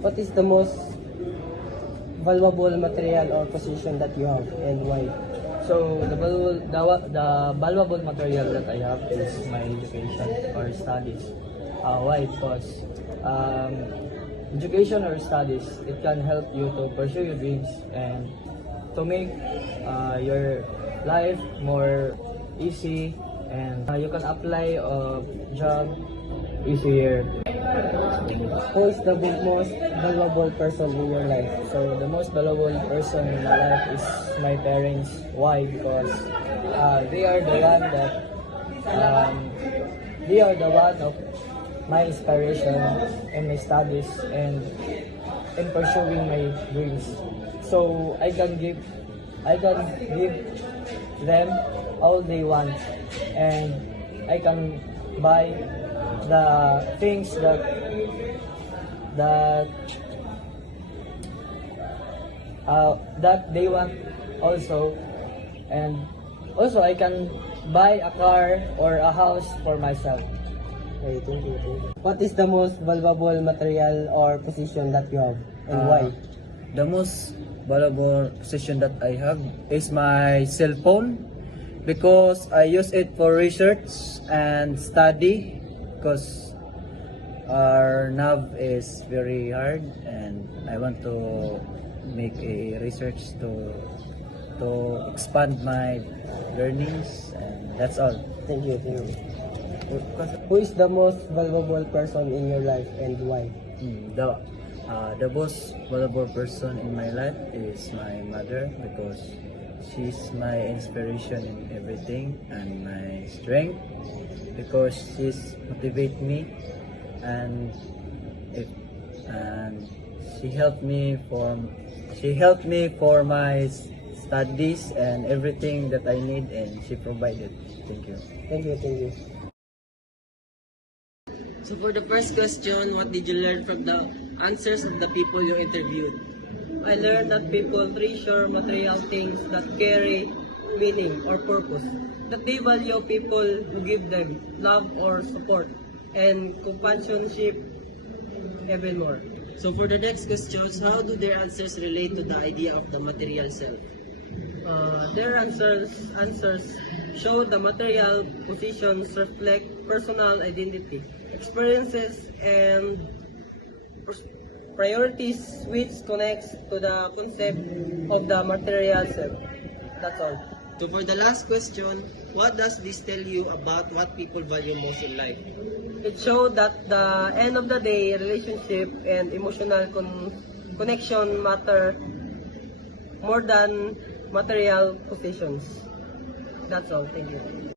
What is the most valuable material or position that you have and why? So the valuable material that I have is my education or studies. Why? Because education or studies, it can help you to pursue your dreams and to make your life more easy, and you can apply a job easier. Who is the most valuable person in your life? So the most valuable person in my life is my parents. Why? Because they are the one that um, they are the one of my inspiration in my studies and in pursuing my dreams. So I can give them all they want, and I can buy the things that that they want also, and also I can buy a car or a house for myself. Okay, thank you, thank you. What is the most valuable material or position that you have and why? The most valuable possession that I have is my cell phone because I use it for research and study because our nav is very hard and I want to make a research to expand my learnings, and that's all. Thank you, thank you. Who is the most valuable person in your life and why? The most valuable person in my life is my mother because she's my inspiration in everything and my strength because she's motivate me and and she helped me for my studies and everything that I need, and she provided. Thank you. Thank you, thank you. So for the first question, what did you learn from the answers of the people you interviewed? I learned that people treasure material things that carry meaning or purpose. That they value people who give them love or support and companionship even more. So for the next questions, how do their answers relate to the idea of the material self? Their answers show the material positions reflect personal identity, experiences, and priorities which connects to the concept of the material self. That's all. So for the last question, what does this tell you about what people value most in life? It showed that the end of the day, relationship and emotional connection matter more than material possessions. That's all. Thank you.